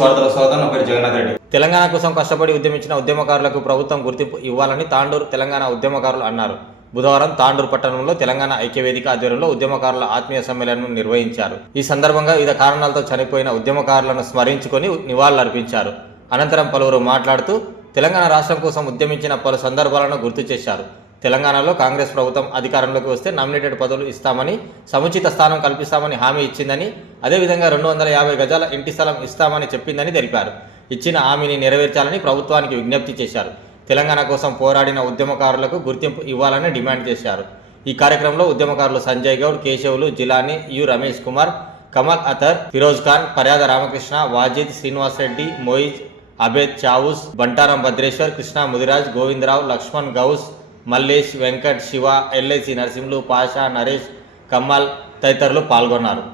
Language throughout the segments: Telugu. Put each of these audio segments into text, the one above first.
వార్తల స్వాగతం. నా పేరు జగన్నాథ్ రెడ్డి. తెలంగాణ కోసం కష్టపడి ఉద్యమించిన ఉద్యమకారులకు ప్రభుత్వం గుర్తింపు ఇవ్వాలని తాండూరు తెలంగాణ ఉద్యమకారులు అన్నారు. బుధవారం తాండూరు పట్టణంలో తెలంగాణ ఐక్యవేదిక ఆధ్వర్యంలో ఉద్యమకారుల ఆత్మీయ సమ్మేళనం నిర్వహించారు. ఈ సందర్భంగా వివిధ కారణాలతో చనిపోయిన ఉద్యమకారులను స్మరించుకొని నివాళులర్పించారు. అనంతరం పలువురు మాట్లాడుతూ తెలంగాణ రాష్ట్రం కోసం ఉద్యమించిన పలు సందర్భాలను గుర్తు చేశారు. తెలంగాణలో కాంగ్రెస్ ప్రభుత్వం అధికారంలోకి వస్తే నామినేటెడ్ పదవులు ఇస్తామని సముచిత స్థానం కల్పిస్తామని హామీ ఇచ్చిందని అదేవిధంగా రెండు వందల యాభై గజాల ఇంటి స్థలం ఇస్తామని చెప్పిందని తెలిపారు. ఇచ్చిన హామీని నెరవేర్చాలని ప్రభుత్వానికి విజ్ఞప్తి చేశారు. తెలంగాణ కోసం పోరాడిన ఉద్యమకారులకు గుర్తింపు ఇవ్వాలని డిమాండ్ చేశారు. ఈ కార్యక్రమంలో ఉద్యమకారులు సంజయ్ గౌడ్ కేశవులు జిలాని యు రమేష్ కుమార్ కమల్ అతర్ ఫిరోజ్ ఖాన్ పర్యాద రామకృష్ణ వాజిద్ శ్రీనివాస్ రెడ్డి మోయిజ్ అబేద్ చావుస్ బంటారం భద్రేశ్వర్ కృష్ణ ముదిరాజ్ గోవిందరావు లక్ష్మణ్ గౌస్ మల్లేష్ వెంకట్ శివ ఎల్ఐసి నరసింహులు పాషా నరేష్ కమ్మల్ తదితరులు పాల్గొన్నారు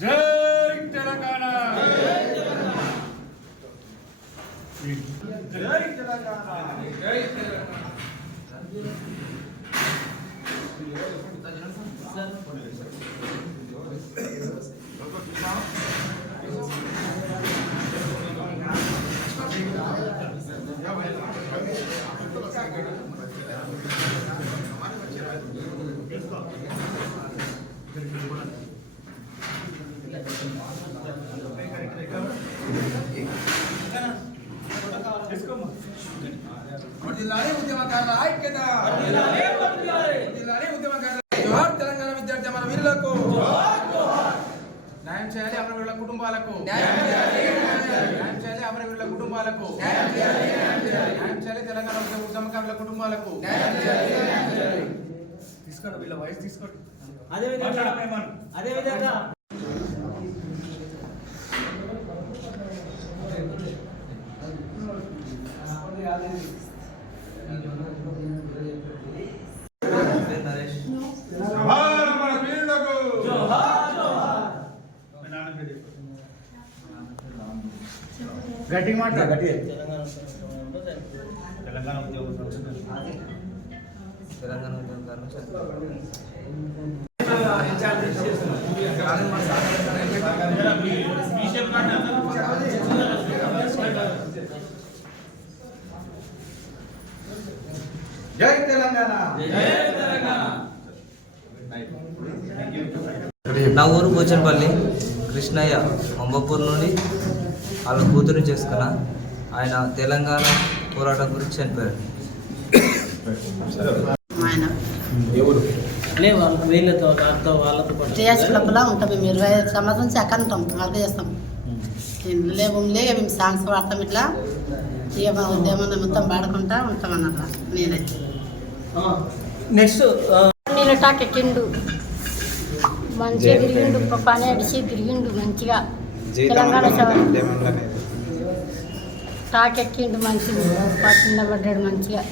జై తెలంగాణ జై తెలంగాణ జై వర్ధిల్లాలి ఉద్యమకారుల ఐక్యత. ఉద్యమకారుల జోహార్ తెలంగాణ విద్యార్థి మన వీరులకు. న్యాయం చేయాలి అమరవీరుల కుటుంబాలకు. న్యాయం చేయాలి అమరవీరుల కుటుంబాలకు. న్యాయం చేయాలి తెలంగాణ ఉద్యమ ఉద్యమకారుల కుటుంబాలకు. తీసుకోండి వీళ్ళ వయసు తీసుకోండి. మాట్లాడమేమను అదేవిధంగా జోహార్ మన వీరులకు జోహార్ జోహార్ మీ నాన్న పేరు చెప్పు. గట్టిగా మాట్లాడు తెలంగాణ ఉద్యోగ సంస్థ తెలంగాణ ఉద్యమకారులు జై తెలంగాణ. నా ఊరు పోచనపల్లి కృష్ణయ్య అంబపూర్ నుండి వాళ్ళ కూతురు చేసుకున్న ఆయన తెలంగాణ పోరాటం గురించి చనిపోయారు వీళ్ళతో వాళ్ళతో వాళ్ళతో టీఎస్ క్లబ్లో ఉంటాం మేము ఇరవై ఐదు సంవత్సరం నుంచి అక్కడ ఉంటాం వర్క్ చేస్తాం లేవు. లేక మేము సాంగ్స్ పాడతాం ఇట్లా. ఇక మా ఉద్యమం మొత్తం పాడుకుంటా ఉంటాం అన్నట్ల నేనైతే నెక్స్ట్ నీళ్ళు టాకెట్టిండు. మంచిగా తిరిగిండు. పని అడిచి తిరిగిండు మంచిగా. తెలంగాణ టాకెక్కిండు మంచిగా పట్టిండ పడ్డాడు మంచిగా.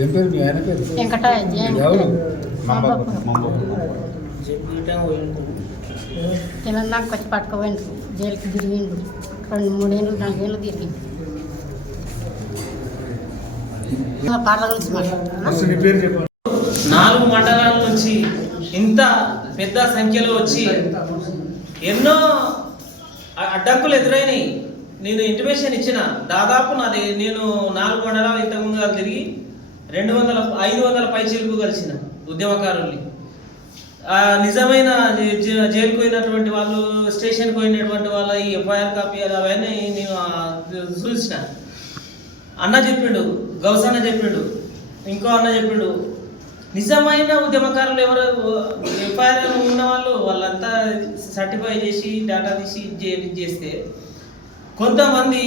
ఏం పేరు? మీ ఆయన పేరు? వెంకటాయ ఎవరు? తెలంగాణకు వచ్చి పట్టుకోపోయిండు జైలుకి తిరిగిండు రెండు మూడేళ్ళు నాలుగేళ్ళు తిరిగిండు నాలుగు మండలాల నుంచి ఇంత పెద్ద సంఖ్యలో వచ్చి ఎన్నో అడ్డంకులు ఎదురైనాయి. నేను ఇంటిమేషన్ ఇచ్చిన. దాదాపు నాది నేను నాలుగు మండలాలు ఇంతకుముందు కాదు తిరిగి రెండు వందల ఐదు వందల పై చిలుపు కలిసిన ఉద్యమకారుల్ని. నిజమైన జైలుకు పోయినటువంటి వాళ్ళు స్టేషన్కి పోయినటువంటి వాళ్ళ ఈ ఎఫ్ఐఆర్ కాపీ అవన్నీ నేను చూసిన. అన్న చెప్పిండు గౌసన్న చెప్పిండు ఇంకో అన్న చెప్పిండు నిజమైన ఉద్యమకారులు ఎవరు? ఎఫ్ఐఆర్ ఉన్న వాళ్ళు వాళ్ళంతా సర్టిఫై చేసి డేటా తీసి ఇది ఇది చేస్తే కొంతమంది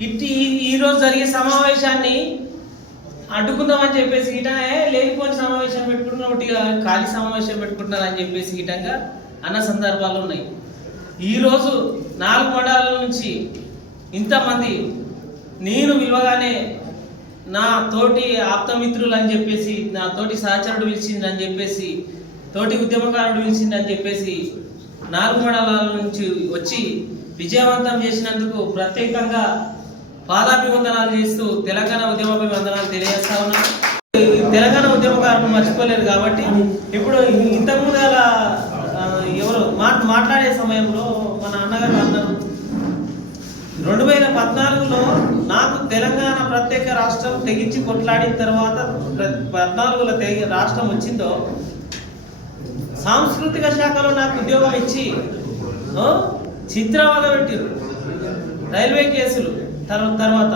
ఇట్టి ఈ- జరిగే సమావేశాన్ని అడ్డుకుందామని చెప్పేసి గిటనే లేనిపోని సమావేశం పెట్టుకుంటున్నా ఒకటిగా ఖాళీ సమావేశం పెట్టుకుంటున్నారని చెప్పేసి గిటంగా అన్న సందర్భాలు ఉన్నాయి. ఈరోజు నాలుగు మండలాల నుంచి ఇంతమంది నేను విలువగానే నా తోటి ఆప్తమిత్రులు అని చెప్పేసి నా తోటి సహచరుడు పిలిచింది అని చెప్పేసి తోటి ఉద్యమకారుడు పిలిచింది అని చెప్పేసి నాలుగు మండలాల నుంచి వచ్చి విజయవంతం చేసినందుకు ప్రత్యేకంగా పాదాభివందనాలు చేస్తూ తెలంగాణ ఉద్యమపై వందనాలు తెలియజేస్తా ఉన్నాను తెలంగాణ ఉద్యమకారులు మర్చిపోలేరు కాబట్టి ఇప్పుడు ఇంతకుముందు అలా ఎవరు మాట్లాడే సమయంలో మన అన్నగారు రెండు వేల పద్నాలుగులో నాకు తెలంగాణ ప్రత్యేక రాష్ట్రం తెగించి కొట్లాడిన తర్వాత పద్నాలుగులో తెగి రాష్ట్రం వచ్చిందో సాంస్కృతిక శాఖలో నాకు ఉద్యోగం ఇచ్చి చిత్రవాద పెట్టిరు రైల్వే కేసులు తర్వాత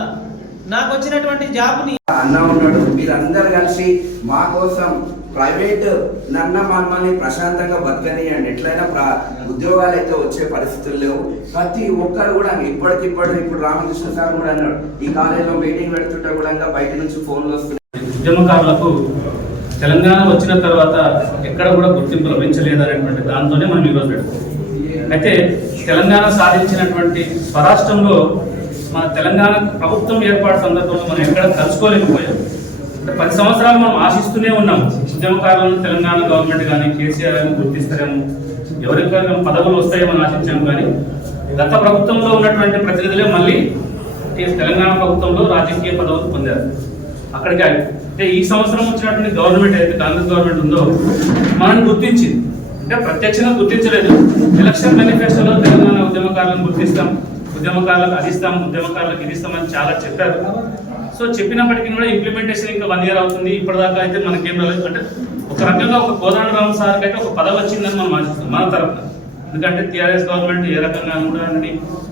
నాకు వచ్చినటువంటి జాబ్ని అన్న ఉన్నాడు. మీరందరూ కలిసి మా కోసం ప్రైవేట్ నన్న మమ్మల్ని ప్రశాంతంగా బతకనియండి. ఎట్లయినా ప్ర- ఉద్యోగాలు అయితే వచ్చే పరిస్థితులు లేవు. ప్రతి ఒక్కరు కూడా ఇప్పటికిప్పుడు ఇప్పుడు రామకృష్ణ సార్ కూడా అన్నాడు ఈ కాలేజీలో మీటింగ్ పెడుతుంటే కూడా బయట నుంచి ఫోన్లు వస్తున్నాయి. ఉద్యమకారులకు తెలంగాణ వచ్చిన తర్వాత ఎక్కడ కూడా గుర్తింపు లభించలేదు అనేటువంటి దాంతోనే మనం ఈరోజు పెడుతున్నాం. అయితే తెలంగాణ సాధించినటువంటి స్వరాష్ట్రంలో మన తెలంగాణ ప్రభుత్వం ఏర్పాటు సందర్భంలో మనం ఎక్కడ కలుసుకోలేకపోయాం పది సంవత్సరాలు మనం ఆశిస్తూనే ఉన్నాం ఉద్యమకారులను తెలంగాణ గవర్నమెంట్ కానీ కేసీఆర్ అని గుర్తిస్తారేమో ఎవరికైనా పదవులు వస్తాయో మనం ఆశించాం కానీ గత ప్రభుత్వంలో ఉన్నటువంటి ప్రతినిధులే మళ్ళీ తెలంగాణ ప్రభుత్వంలో రాజకీయ పదవులు పొందారు. అక్కడికి అంటే ఈ సంవత్సరం వచ్చినటువంటి గవర్నమెంట్ అయితే కాంగ్రెస్ గవర్నమెంట్ ఉందో మనల్ని గుర్తించింది. అంటే ప్రత్యక్షంగా గుర్తించలేదు. ఎలక్షన్ మేనిఫెస్టోలో తెలంగాణ ఉద్యమకారులను గుర్తిస్తాం ఉద్యమకారులకు అదిస్తాం ఉద్యమకారులకు ఇదిస్తామని చాలా చెప్పారు. సో చెప్పినప్పటికీ కూడా ఇంప్లిమెంటేషన్ ఇంకా వన్ ఇయర్ అవుతుంది. ఇప్పటిదాకా అయితే మనకేం రాలేదు. అంటే ఒక రకంగా ఒక కోదండరామ్ సార్కి అయితే ఒక పదవి వచ్చిందని మనం ఆశిస్తాం మన తరఫున ఎందుకంటే టీఆర్ఎస్ గవర్నమెంట్ ఏ రకంగా కూడా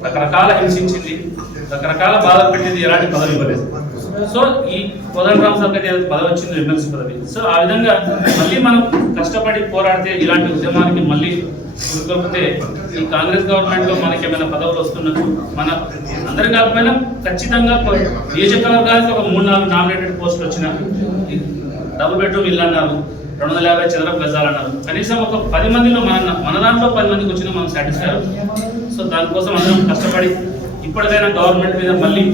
రకరకాల హింసించింది రకరకాల బాధలు పెట్టింది ఎలాంటి పదవి ఇవ్వలేదు. సో ఈ కోదండరామ్ సార్కి అయితే పదవి వచ్చిందో ఎమ్మెల్సీ పదవి. సో ఆ విధంగా మళ్ళీ మనం కష్టపడి పోరాడితే ఇలాంటి ఉద్యమానికి మళ్ళీ ఉరికొల్పితే ఈ కాంగ్రెస్ గవర్నమెంట్లో మనకి ఏమైనా పదవులు వస్తున్నట్టు మన అందరి కాకపోయినా ఖచ్చితంగా నియోజకవర్గానికి ఒక మూడు నాలుగు నామినేటెడ్ పోస్టులు వచ్చిన డబుల్ బెడ్రూమ్ ఇల్లు అన్నారు రెండు వందల యాభై చదరపు గజాలు అన్నారు. కనీసం ఒక పది మందిలో మన మన దాంట్లో పది మందికి వచ్చినా మనం సాటిస్ఫై సో దానికోసం అందరం కష్టపడి ఇప్పటికైనా గవర్నమెంట్ మీద మళ్ళీ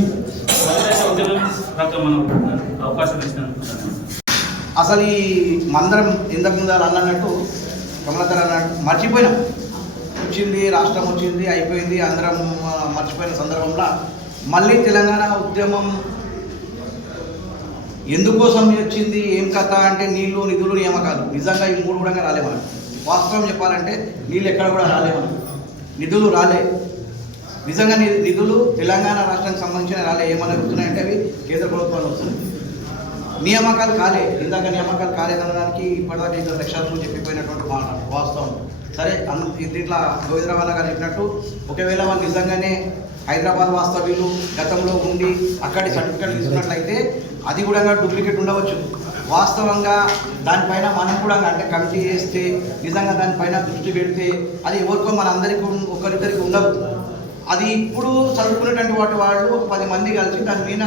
ఉద్యమం మనం అవకాశం ఇచ్చిన అసలు ఈ మందరం ఇంతకు ముందు అన్నట్టు కమలతర అన్నట్టు మర్చిపోయినాం. వచ్చింది రాష్ట్రం వచ్చింది అయిపోయింది అందరం మర్చిపోయిన సందర్భంలో మళ్ళీ తెలంగాణ ఉద్యమం ఎందుకోసం వచ్చింది ఏం కథ అంటే నీళ్ళు నిధులు నియామకాలు. నిజంగా ఈ మూడు కూడా రాలే మనకు. వాస్తవం చెప్పాలంటే నీళ్ళు ఎక్కడ కూడా రాలే మనకు. నిధులు రాలే. నిజంగా నిధులు తెలంగాణ రాష్ట్రానికి సంబంధించిన రాలే. ఏమైనా వస్తున్నాయంటే అవి? కేంద్ర ప్రభుత్వాలు వస్తున్నాయి. నియామకాలు కాలే. ఇందాక నియామకాలు కాలేదనడానికి ఇప్పటిదాకా ఇద్దరు లక్షలు చెప్పిపోయినటువంటి మాట వాస్తవం. సరే అన్ దీంట్లో గోవిందరావు గారు చెప్పినట్టు ఒకవేళ వాళ్ళు నిజంగానే హైదరాబాద్ వాస్తవ్యులు గతంలో ఉండి అక్కడి సర్టిఫికెట్ తీసుకున్నట్లయితే అది కూడా డూప్లికేట్ ఉండవచ్చు. వాస్తవంగా దానిపైన మనం కూడా అంటే కమిటీ చేస్తే నిజంగా దానిపైన దృష్టి పెడితే అది ఎవరికో మన అందరికీ ఒకరిద్దరికి ఉండదు. అది ఇప్పుడు చదువుకునేటువంటి వాటి వాళ్ళు ఒక పది మంది కలిసి దాని మీద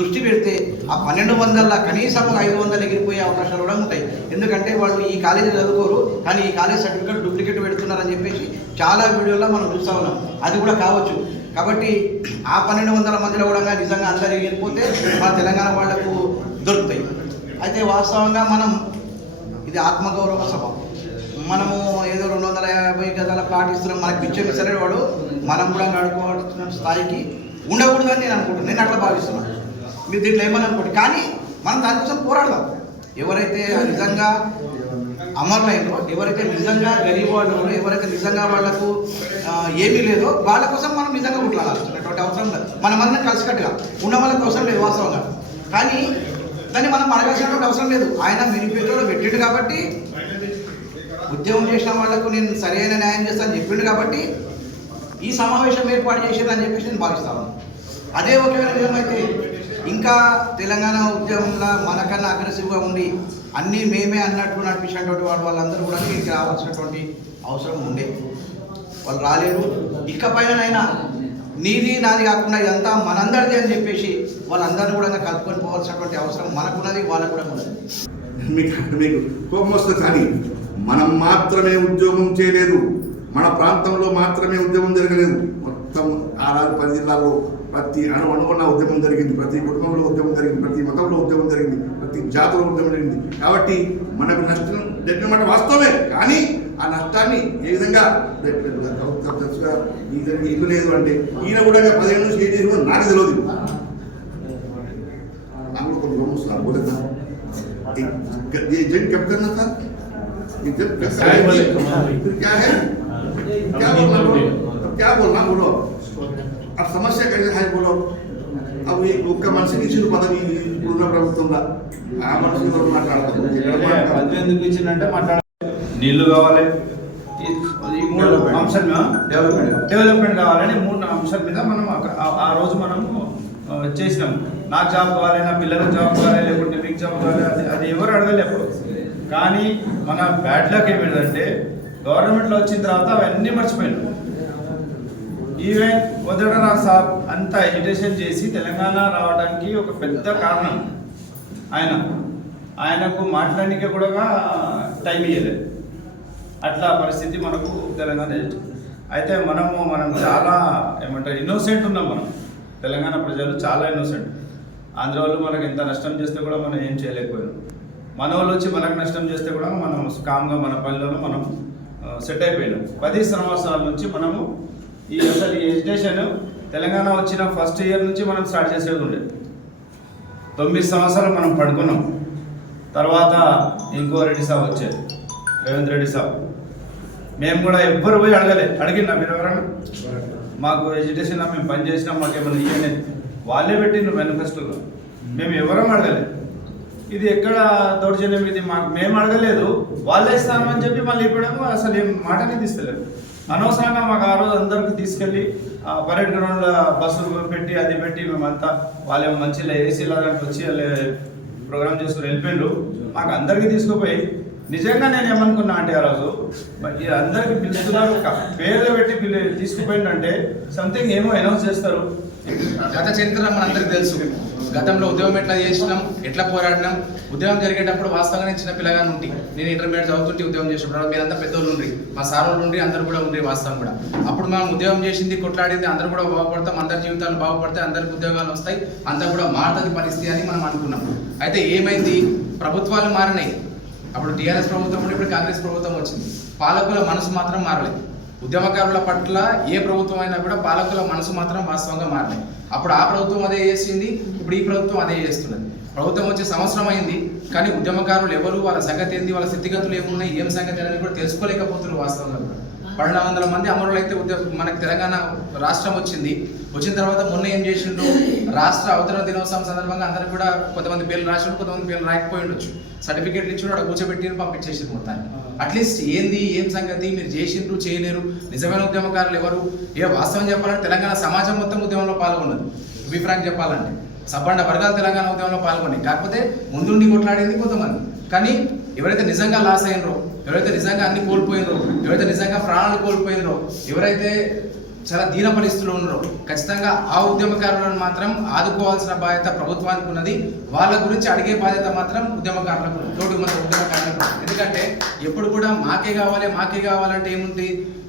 దృష్టి పెడితే ఆ పన్నెండు వందల కనీసం ఒక ఐదు వందలు ఎగిరిపోయే అవకాశాలు కూడా ఉంటాయి. ఎందుకంటే వాళ్ళు ఈ కాలేజీ చదువుకోరు కానీ ఈ కాలేజ్ సర్టిఫికేట్ డూప్లికేట్ పెడుతున్నారని చెప్పేసి చాలా వీడియోలో మనం చూస్తూ ఉన్నాం. అది కూడా కావచ్చు. కాబట్టి ఆ పన్నెండు వందల మందిలో కూడా నిజంగా అందరు ఎగిరిపోతే మన తెలంగాణ వాళ్ళకు దొరుకుతాయి. అయితే వాస్తవంగా మనం ఇది ఆత్మగౌరవ సభ. మనము ఏదో రెండు వందల యాభై గదాల ప్లాట్ ఇస్తున్నాం. మనకి పిచ్చం సరే వాడు. మనం కూడా నడుకోవాల్సిన స్థాయికి ఉండకూడదని నేను అనుకుంటున్నాను. నేను అట్లా భావిస్తున్నాను. మీరు దీంట్లో ఏమనుకోండి? అనుకోండి కానీ మనం దానికోసం పోరాడదాం. ఎవరైతే నిజంగా అమరులైనో ఎవరైతే నిజంగా గరీబ్ వాళ్ళు ఎవరైతే నిజంగా వాళ్ళకు ఏమీ లేదో వాళ్ళ కోసం మనం నిజంగా కుట్లాడాల్సినటువంటి అవసరం లేదు. మనం అందరం కలిసికట్టుగా ఉన్న వాళ్ళకి అవసరం లేదు వాస్తవంగా కానీ దాన్ని మనం అడగాల్సినటువంటి అవసరం లేదు. ఆయన మేనిఫెస్టోలో పెట్టిండు కాబట్టి ఉద్యమం చేసిన వాళ్ళకు నేను సరైన న్యాయం చేస్తానని చెప్పిండు కాబట్టి ఈ సమావేశం ఏర్పాటు చేసేదని చెప్పేసి నేను భావిస్తాను అదే ఒకవేళ నిజమైతే ఇంకా తెలంగాణ ఉద్యమంలో మనకన్నా అగ్రెసివ్గా ఉండి అన్నీ మేమే అన్నట్టు నడిపించినటువంటి వాళ్ళు వాళ్ళందరూ కూడా ఇక్కడికి రావాల్సినటువంటి అవసరం ఉండే. వాళ్ళు రాలేరు. ఇకపైననైనా నీది నాది కాకుండా ఇదంతా మనందరిది అని చెప్పేసి వాళ్ళందరినీ కూడా కలుపుకొని పోవాల్సినటువంటి అవసరం మనకున్నది వాళ్ళకు కూడా ఉన్నది. మీకు మీకు కోపం వస్తుంది కానీ మనం మాత్రమే ఉద్యోగం చేయలేదు. మన ప్రాంతంలో మాత్రమే ఉద్యమం జరగలేదు. మొత్తం ఆరు పది జిల్లాల్లో ప్రతి అణు అణువున ఉద్యమం జరిగింది ప్రతి కుటుంబంలో ఉద్యమం జరిగింది ప్రతి మతంలో ఉద్యమం జరిగింది ప్రతి జాతిలో ఉద్యమం జరిగింది కాబట్టి మనకు నష్టం జరిగినమాట వాస్తవమే కానీ ఆ నష్టాన్ని ఏ విధంగా తెలుసుగా ఈయనకి ఇల్లు లేదు అంటే ఈయన కూడా పదిహేను నుంచి ఏం చేసి నాకు తెలియదు నాకు కూడా కొంచెం గమనిస్తున్నారు వస్తుంది बोले था एक- ये जंग कब करना था ये जंग कब करना था? फिर क्या है क्या बोलना बोलो अब क्या बोलना बोलो ఆ సమస్య కలిసి హైకోలో అవి ఒక్క మనిషికి ఇచ్చిన పదవి ఇప్పుడున్న ప్రభుత్వంలో. ఆ మాట్లాడతారు? పదవి ఎందుకు ఇచ్చిందంటే మాట్లాడ నీళ్ళు కావాలి. ఈ- మూడు అంశాల మీద డెవలప్మెంట్ డెవలప్మెంట్ కావాలని మూడు అంశాల మీద మనం ఆ- రోజు మనము ఆ, చేసినాం. నాకు జాబ్ కావాలి నా పిల్లలకు జాబ్ కావాలి లేకుంటే మీకు జాబ్ కావాలి అది అది ఎవరు అడగలే అప్పుడు. కానీ మన బ్యాడ్ లక్ ఏమిటంటే గవర్నమెంట్లో వచ్చిన తర్వాత అవన్నీ మర్చిపోయినాం. ఈవెన్ వదడరా సాబ్ అంత ఎడ్యుకేషన్ చేసి తెలంగాణ రావడానికి ఒక పెద్ద కారణం ఆయన. ఆయనకు మాట్లాడడానికి కూడా టైం ఇవ్వలేదు అట్లా పరిస్థితి మనకు తెలంగాణ అయితే మనము మనం చాలా ఏమంటారు ఇన్నోసెంట్ ఉన్నాం మనం. తెలంగాణ ప్రజలు చాలా ఇన్నోసెంట్ ఆంధ్ర వాళ్ళు మనకు ఎంత నష్టం చేస్తే కూడా మనం ఏం చేయలేకపోయాం. మన వాళ్ళు వచ్చి మనకు నష్టం చేస్తే కూడా మనం కామ్గా మన పనిలో మనం సెట్ అయిపోయినాం. పది సంవత్సరాల నుంచి మనము ఈ అసలు ఈ ఎడ్యుకేషన్ తెలంగాణ వచ్చిన ఫస్ట్ ఇయర్ నుంచి మనం స్టార్ట్ చేసేది ఉండే. తొమ్మిది సంవత్సరాలు మనం పడుకున్నాం. తర్వాత ఇంకో రెడ్డి సాబ్ వచ్చేది రేవంత్ రెడ్డి సాబ్. మేము కూడా ఎవ్వరు పోయి అడగలేదు అడిగినా మీరు ఎవరైనా మాకు ఎడ్యుకేషన్ మేము పని చేసినాం మాకు ఏమైనా ఇవ్వండి వాళ్ళే పెట్టిండ్రు మేనిఫెస్టోలో మేము ఎవరం అడగలేదు ఇది ఎక్కడ దౌర్జన్యం? ఇది మాకు మేము అడగలేదు. వాళ్ళే ఇస్తామని చెప్పి మళ్ళీ ఇప్పుడేమో అసలు ఏం మాటనే తీస్తలేదు అనవసరంగా మాకు ఆ రోజు అందరికి తీసుకెళ్ళి ఆ పరేడ్ గ్రౌండ్లో బస్సులు పెట్టి అది పెట్టి మేమంతా వాళ్ళేమో మంచిగా ఏసీ దాంట్లో వచ్చి వాళ్ళే ప్రోగ్రామ్ చేసుకుని వెళ్ళిపోయిండ్రు. మాకు అందరికీ తీసుకుపోయి నిజంగా నేను ఏమనుకున్నా అంటే ఆ రోజు అందరికి పిలుస్తున్నారు పేర్లు పెట్టి పిలి తీసుకుపోయిందంటే సంథింగ్ ఏమో అనౌన్స్ చేస్తారు. గత చరిత్ర మనందరికీ తెలుసు. గతంలో ఉద్యమం ఎట్లా చేసినాం ఎట్లా పోరాడినాం ఉద్యమం జరిగేటప్పుడు వాస్తవంగా నేను చిన్న పిల్లగా ఉండి నేను ఇంటర్మీడియట్ చదువుతుంటే ఉద్యమం చేసినప్పుడు మీరంతా పెద్దోళ్ళు ఉండ్రి మా సార్ వాళ్ళు ఉండి అందరూ కూడా ఉండ్రి వాస్తవం కూడా. అప్పుడు మనం ఉద్యమం చేసింది కొట్లాడింది అందరూ కూడా బాగుపడతాం అందరి జీవితాలు బాగుపడితే అందరికి ఉద్యోగాలు వస్తాయి అంతా కూడా మారుతుంది పరిస్థితి అని మనం అనుకున్నాం. అయితే ఏమైంది? ప్రభుత్వాలు మారినాయి. అప్పుడు టీఆర్ఎస్ ప్రభుత్వం ఉండి ఇప్పుడు కాంగ్రెస్ ప్రభుత్వం వచ్చింది. పాలకుల మనసు మాత్రం మారలేదు. ఉద్యమకారుల పట్ల ఏ ప్రభుత్వం అయినా కూడా పాలకుల మనసు మాత్రం వాస్తవంగా మారలేదు అప్పుడు ఆ ప్రభుత్వం అదే చేసింది ఇప్పుడు ఈ ప్రభుత్వం అదే చేస్తున్నది. ప్రభుత్వం వచ్చే సంవత్సరం అయింది కానీ ఉద్యమకారులు ఎవరు వాళ్ళ సంగతి ఏంది వాళ్ళ స్థితిగతులు ఏమున్నాయి ఏం సంగతి అనేది కూడా తెలుసుకోలేకపోతున్నారు వాస్తవంగా పన్నెండు వందల మంది అమరులు అయితే మనకి తెలంగాణ రాష్ట్రం వచ్చింది. వచ్చిన తర్వాత మొన్న ఏం చేసిండ్రు? రాష్ట్ర అవతరణ దినోత్సవం సందర్భంగా అందరూ కూడా కొంతమంది పేర్లు రాసిండు కొంతమంది పేర్లు రాకపోయి ఉండొచ్చు. సర్టిఫికేట్లు ఇచ్చి అక్కడ కూర్చోబెట్టి పంపించేసిండ్రు మొత్తాన్ని. అట్లీస్ట్ ఏంది ఏం సంగతి? మీరు చేసిండ్రు చేయలేరు. నిజమైన ఉద్యమకారులు ఎవరు? ఏ వాస్తవం చెప్పాలంటే తెలంగాణ సమాజం మొత్తం ఉద్యమంలో పాల్గొన్నది. అభిప్రాయం చెప్పాలంటే. సబ్బండ వర్గాలు తెలంగాణ ఉద్యమంలో పాల్గొన్నాయి. కాకపోతే ముందుండి కొట్లాడేది కొంతమంది. కానీ ఎవరైతే నిజంగా లాస్ అయినరో ఎవరైతే నిజంగా అన్ని కోల్పోయినరో ఎవరైతే నిజంగా ప్రాణాలు కోల్పోయినరో ఎవరైతే చాలా దీన పరిస్థితుల్లో ఉన్నారో. ఖచ్చితంగా ఆ ఉద్యమకారులను మాత్రం ఆదుకోవాల్సిన బాధ్యత ప్రభుత్వానికి ఉన్నది. వాళ్ళ గురించి అడిగే బాధ్యత మాత్రం ఉద్యమకారులకు తోటి మన ఉద్యమకారులకు ఎందుకంటే ఎప్పుడు కూడా మాకే కావాలి మాకే కావాలంటే ఏముంది?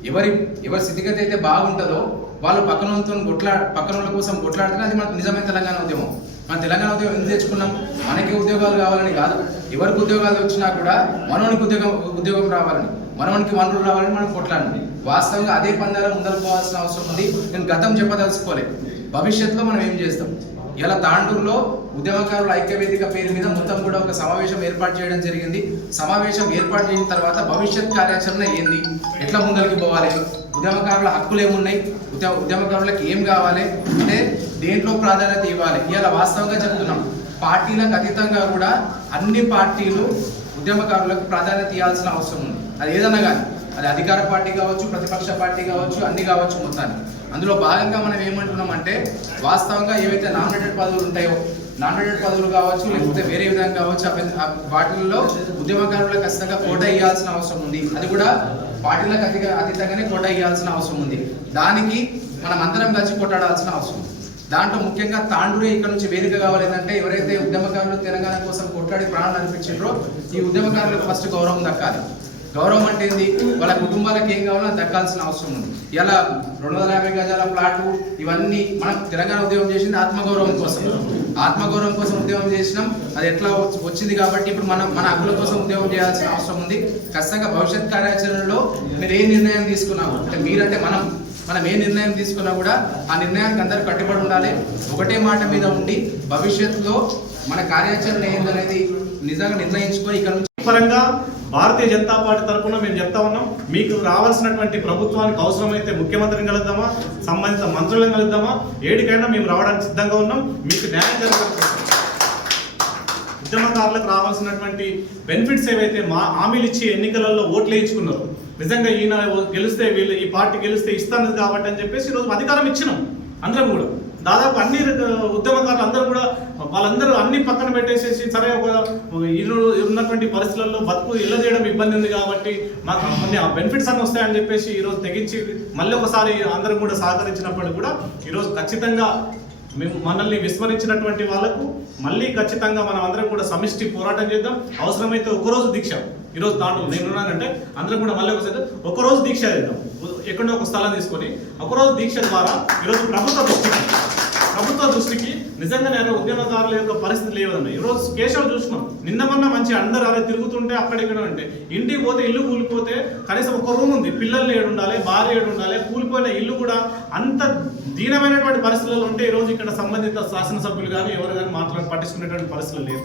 ఎవరి ఎవరి స్థితిగతి అయితే బాగుంటుందో వాళ్ళు పక్కనతో కొట్లా పక్కన వాళ్ళ కోసం కొట్లాడితే అది మనకు నిజమైన తెలంగాణ ఉద్యమం. మన తెలంగాణ ఉద్యోగం ఎందుకు తెచ్చుకున్నాం? మనకి ఉద్యోగాలు కావాలని కాదు. ఎవరికి ఉద్యోగాలు వచ్చినా కూడా మనోనికి ఉద్యోగం ఉద్యోగం రావాలని మనోనికి వనరులు రావాలని మనం కొట్లాడండి వాస్తవంగా అదే పందాలు ముందర పోవాల్సిన అవసరం ఉంది. నేను గతం చెప్పదలుచుకోలేదు భవిష్యత్తులో మనం ఏం చేస్తాం? ఇలా తాండూరులో ఉద్యమకారుల ఐక్యవేదిక పేరు మీద మొత్తం కూడా ఒక సమావేశం ఏర్పాటు చేయడం జరిగింది. సమావేశం ఏర్పాటు చేసిన తర్వాత భవిష్యత్ కార్యాచరణ ఏంది? ఎట్లా ముందరికి పోవాలి? ఉద్యమకారుల హక్కులు ఏమున్నాయి? ఉద్యమ ఉద్యమకారులకు ఏం కావాలి? అంటే దేంట్లో ప్రాధాన్యత ఇవ్వాలి? ఇలా వాస్తవంగా చెప్తున్నాం. పార్టీలకు అతీతంగా కూడా అన్ని పార్టీలు ఉద్యమకారులకు ప్రాధాన్యత ఇవ్వాల్సిన అవసరం ఉంది. అది ఏదన్నా కానీ. అది అధికార పార్టీ కావచ్చు ప్రతిపక్ష పార్టీ కావచ్చు అన్ని కావచ్చు మొత్తాన్ని. అందులో భాగంగా మనం ఏమంటున్నాం అంటే వాస్తవంగా ఏవైతే నామినేటెడ్ పదవులు ఉంటాయో నామినేటెడ్ పదవులు కావచ్చు లేకపోతే వేరే విధంగా కావచ్చు వాటిల్లో ఉద్యమకారులకు ఖచ్చితంగా కోట ఇవ్వాల్సిన అవసరం ఉంది. అది కూడా పార్టీలకు అతిగా అతీతంగానే కోట ఇవ్వాల్సిన అవసరం ఉంది. దానికి మనం అందరం కలిసి కొట్టాడాల్సిన అవసరం ఉంది. దాంట్లో ముఖ్యంగా తాండూరే ఇక్కడ నుంచి వేదిక కావాలేదంటే ఎవరైతే ఉద్యమకారులు తెలంగాణ కోసం కొట్లాడి ప్రాణాలు అనిపించారో ఈ ఉద్యమకారులకు ఫస్ట్ గౌరవం దక్కాలి. గౌరవం అంటే ఏంది? వాళ్ళ కుటుంబాలకు ఏం కావాలో అది దక్కాల్సిన అవసరం ఉంది. ఇలా రెండు వందల యాభై గజాల ప్లాటు ఇవన్నీ మనం తెలంగాణ ఉద్యమం చేసింది ఆత్మగౌరవం కోసం. ఆత్మగౌరవం కోసం ఉద్యమం చేసినాం. అది ఎట్లా వచ్చింది కాబట్టి ఇప్పుడు మనం మన హక్కుల కోసం ఉద్యమం చేయాల్సిన అవసరం ఉంది. ఖచ్చితంగా భవిష్యత్ కార్యాచరణలో మీరు ఏ నిర్ణయం తీసుకున్నావు అంటే మీరంటే మనం మనం ఏ నిర్ణయం తీసుకున్నా కూడా ఆ నిర్ణయానికి అందరూ కట్టుబడి ఉండాలి. ఒకటే మాట మీద ఉండి భవిష్యత్తులో మన కార్యాచరణ ఏందనేది నిజంగా నిర్ణయించుకొని ఇక్కడ నుంచి పరంగా భారతీయ జనతా పార్టీ తరఫున మేము చెప్తా ఉన్నాం మీకు రావాల్సినటువంటి ప్రభుత్వానికి అవసరమైతే ముఖ్యమంత్రిని కలుద్దామా సంబంధిత మంత్రులను కలుద్దామా ఏడికైనా మేము రావడానికి సిద్ధంగా ఉన్నాం మీకు న్యాయం జరగాలి ఉద్యమకారులకు రావాల్సినటువంటి బెనిఫిట్స్ ఏవైతే మా హామీలు ఇచ్చి ఎన్నికలలో ఓట్లు వేయించుకున్నారు నిజంగా ఈయన గెలిస్తే వీళ్ళు ఈ పార్టీ గెలిస్తే ఇస్తాను కాబట్టి అని చెప్పేసి ఈరోజు అధికారం ఇచ్చినాం అందరం కూడా. దాదాపు అన్ని రక- ఉద్యమకారులు అందరూ కూడా వాళ్ళందరూ అన్ని పక్కన పెట్టేసేసి సరే ఒక ఇల్లు ఉన్నటువంటి పరిస్థితుల్లో బతుకు ఇళ్ళ చేయడం ఇబ్బంది ఉంది కాబట్టి మాకు కొన్ని బెనిఫిట్స్ అన్ని వస్తాయని చెప్పేసి ఈరోజు తెగించి మళ్ళీ ఒకసారి అందరం కూడా సహకరించినప్పుడు కూడా ఈరోజు ఖచ్చితంగా మేము మనల్ని విస్మరించినటువంటి వాళ్ళకు మళ్ళీ ఖచ్చితంగా మనం అందరం కూడా సమిష్టి పోరాటం చేద్దాం. అవసరమైతే ఒకరోజు దీక్ష. ఈరోజు దాంట్లో నేనున్నానంటే అందరం కూడా మళ్ళీ ఒకసారి ఒకరోజు దీక్ష చేద్దాం. ఎక్కడో ఒక స్థలం తీసుకొని ఒకరోజు దీక్ష ద్వారా ఈరోజు ప్రభుత్వ దృష్టికి ప్రభుత్వ దృష్టికి నిజంగా నేను ఉద్యమదారుల యొక్క పరిస్థితి లేవదన్న ఈరోజు కేశవ్ చూసినాం నిన్న మొన్న మంచి అందరు అలా తిరుగుతుంటే అక్కడ ఇక్కడ అంటే ఇంటికి పోతే ఇల్లు కూలిపోతే కనీసం ఒక రూమ్ ఉంది. పిల్లలు ఏడు ఉండాలి భార్య ఏడు ఉండాలి కూలిపోయిన ఇల్లు కూడా అంత దీనమైనటువంటి పరిస్థితుల్లో ఉంటే ఈరోజు ఇక్కడ సంబంధిత శాసనసభ్యులు కానీ ఎవరు కానీ మాట్లాడి పట్టించుకునేటువంటి పరిస్థితులు లేవు.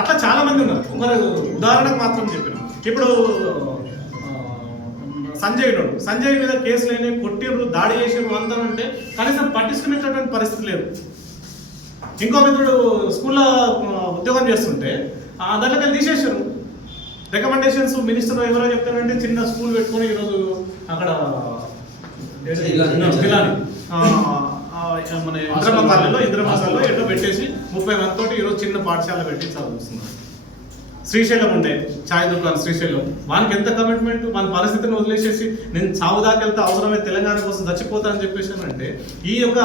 అట్లా చాలా మంది ఉన్నారు. ఒకరు ఉదాహరణకు మాత్రం చెప్పిన. ఇప్పుడు సంజయ్ ఉన్నాడు. సంజయ్ మీద కేసులు అయినాయి కొట్టిర్రు దాడి చేసిర్రు అందరూ అంటే కనీసం పట్టించుకునేటటువంటి పరిస్థితి లేదు. ఇంకో మిత్రుడు స్కూల్లో ఉద్యోగం చేస్తుంటే వెళ్ళి తీసేసారు రికమెండేషన్స్ మినిస్టర్ ఎవరో చెప్తారంటే చిన్న స్కూల్ పెట్టుకొని ఈరోజు అక్కడ మన ఇంద్రమ్మ కాలనీలో ఎటో పెట్టేసి ముప్పై మంది తోటి ఈరోజు చిన్న పాఠశాల పెట్టి చదివిస్తున్నారు శ్రీశైలం ఉండే ఛాయ్ దుకాణం శ్రీశైలం. వానికి ఎంత కమిట్మెంట్ మన పరిస్థితిని వదిలేసేసి నేను చావు దాకా అవసరమే తెలంగాణ కోసం చచ్చిపోతానని చెప్పేసి అంటే ఈ యొక్క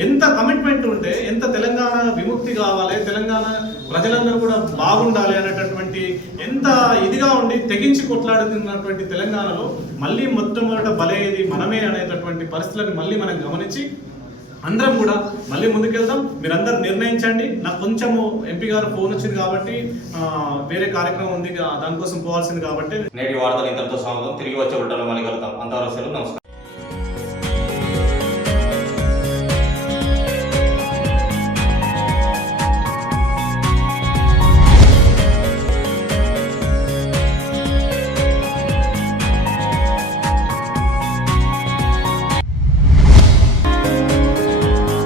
ఎంత కమిట్మెంట్ ఉంటే ఎంత తెలంగాణ విముక్తి కావాలి తెలంగాణ ప్రజలందరూ కూడా బాగుండాలి అనేటటువంటి ఎంత ఇదిగా ఉండి తెగించి కొట్లాడుతున్నటువంటి తెలంగాణలో మళ్ళీ మొట్టమొదట బలయ్యేది మనమే అనేటటువంటి పరిస్థితులను మళ్ళీ మనం గమనించి అందరం కూడా మళ్ళీ ముందుకెళ్దాం. మీరందరూ నిర్ణయించండి. నాకు కొంచెము ఎంపీ గారు ఫోన్ వచ్చింది కాబట్టి ఆ, వేరే కార్యక్రమం ఉంది దానికోసం పోవాల్సింది కాబట్టి. నేటి వార్తలు ఇంతటితో స్వాగతం తిరిగి వచ్చే ఉంటాను మళ్ళీ కలుద్దాం అంతవరకు నమస్కారం.